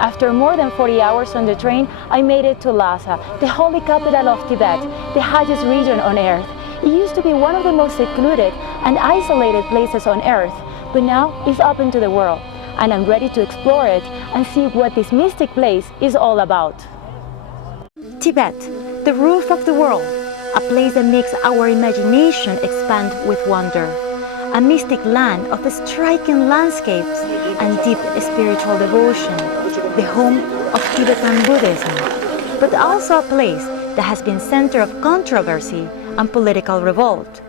After more than 40 hours on the train, I made it to Lhasa, the holy capital of Tibet, the highest region on earth. It used to be one of the most secluded and isolated places on earth, but now it's open to the world, and I'm ready to explore it and see what this mystic place is all about. Tibet, the roof of the world, a place that makes our imagination expand with wonder. A mystic land of striking landscapes and deep spiritual devotion, the home of Tibetan Buddhism, but also a place that has been center of controversy and political revolt.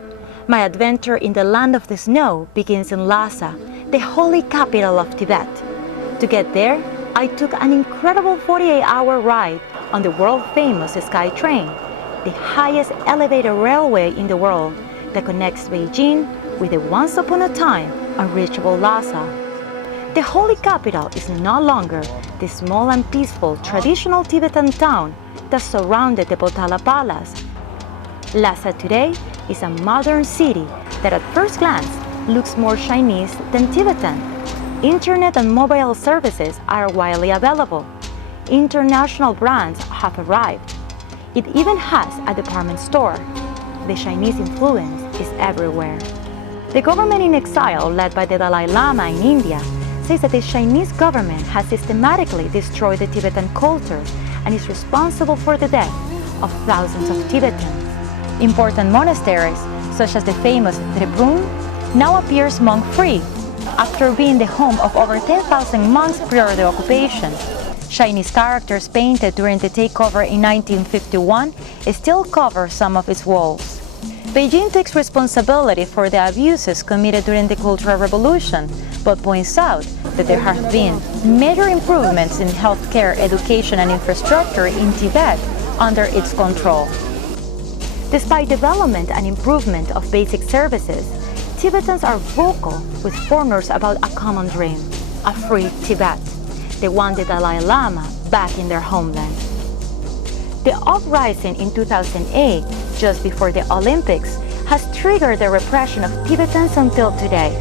My adventure in the land of the snow begins in Lhasa, the holy capital of Tibet. To get there, I took an incredible 48-hour ride on the world-famous Sky Train, the highest elevated railway in the world that connects Beijing with the once upon a time unreachable Lhasa. The holy capital is no longer the small and peaceful traditional Tibetan town that surrounded the Potala Palace. Lhasa today is a modern city that at first glance looks more Chinese than Tibetan. Internet and mobile services are widely available. International brands have arrived. It even has a department store. The Chinese influence is everywhere. The government in exile, led by the Dalai Lama in India, says that the Chinese government has systematically destroyed the Tibetan culture and is responsible for the death of thousands of Tibetans. Important monasteries, such as the famous Tribhuvan, now appears monk-free, after being the home of over 10,000 monks prior to the occupation. Chinese characters painted during the takeover in 1951 still cover some of its walls. Beijing takes responsibility for the abuses committed during the Cultural Revolution, but points out that there have been major improvements in healthcare, education, and infrastructure in Tibet under its control. Despite development and improvement of basic services, Tibetans are vocal with foreigners about a common dream, a free Tibet, the one the Dalai Lama back in their homeland. The uprising in 2008, just before the Olympics, has triggered the repression of Tibetans until today.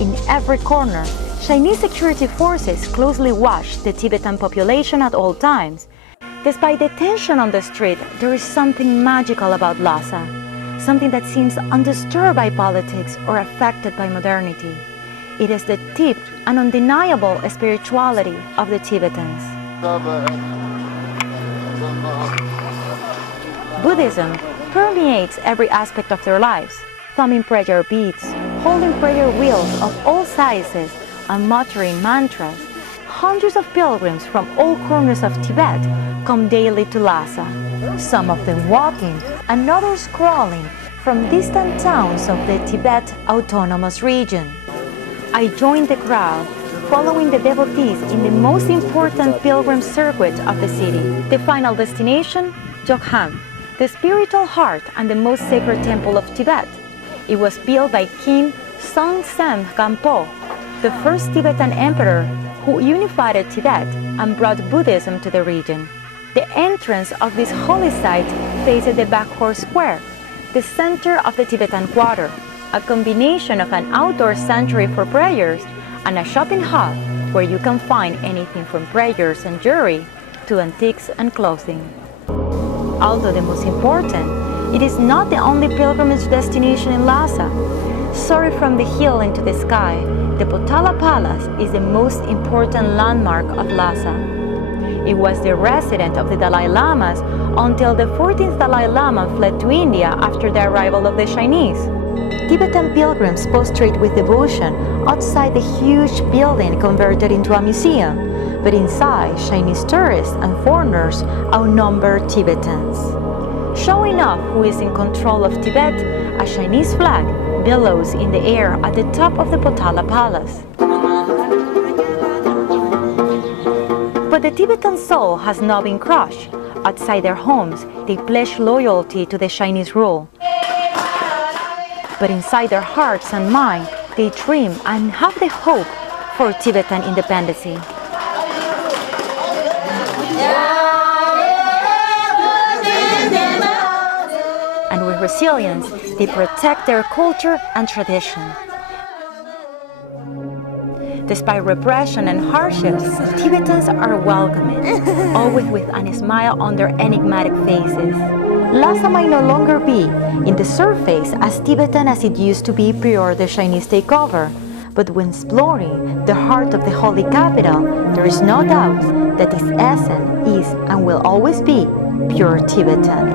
In every corner, Chinese security forces closely watch the Tibetan population at all times. Despite the tension on the street, there is something magical about Lhasa, something that seems undisturbed by politics or affected by modernity. It is the deep and undeniable spirituality of the Tibetans. Buddhism permeates every aspect of their lives, thumbing prayer beads, holding prayer wheels of all sizes, and muttering mantras. Hundreds of pilgrims from all corners of Tibet come daily to Lhasa, some of them walking and others crawling from distant towns of the Tibet Autonomous Region. I joined the crowd, following the devotees in the most important pilgrim circuit of the city. The final destination, Jokham, the spiritual heart and the most sacred temple of Tibet. It was built by King Songtsen Gampo, the first Tibetan emperor who unified Tibet and brought Buddhism to the region. The entrance of this holy site faces the Bakhor Square, the center of the Tibetan Quarter, a combination of an outdoor sanctuary for prayers and a shopping hub where you can find anything from prayers and jewelry to antiques and clothing. Although the most important, it is not the only pilgrimage destination in Lhasa. Soaring from the hill into the sky, the Potala Palace is the most important landmark of Lhasa. It was the residence of the Dalai Lamas until the 14th Dalai Lama fled to India after the arrival of the Chinese. Tibetan pilgrims prostrate with devotion outside the huge building converted into a museum, but inside, Chinese tourists and foreigners outnumber Tibetans. Showing off who is in control of Tibet, a Chinese flag billows in the air at the top of the Potala Palace. But the Tibetan soul has not been crushed. Outside their homes, they pledge loyalty to the Chinese rule. But inside their hearts and minds, they dream and have the hope for Tibetan independence. And with resilience, they protect their culture and tradition. Despite repression and hardships, Tibetans are welcoming, always with a smile on their enigmatic faces. Lhasa might no longer be, in the surface, as Tibetan as it used to be prior the Chinese takeover. But when exploring the heart of the holy capital, there is no doubt that its essence is and will always be pure Tibetan.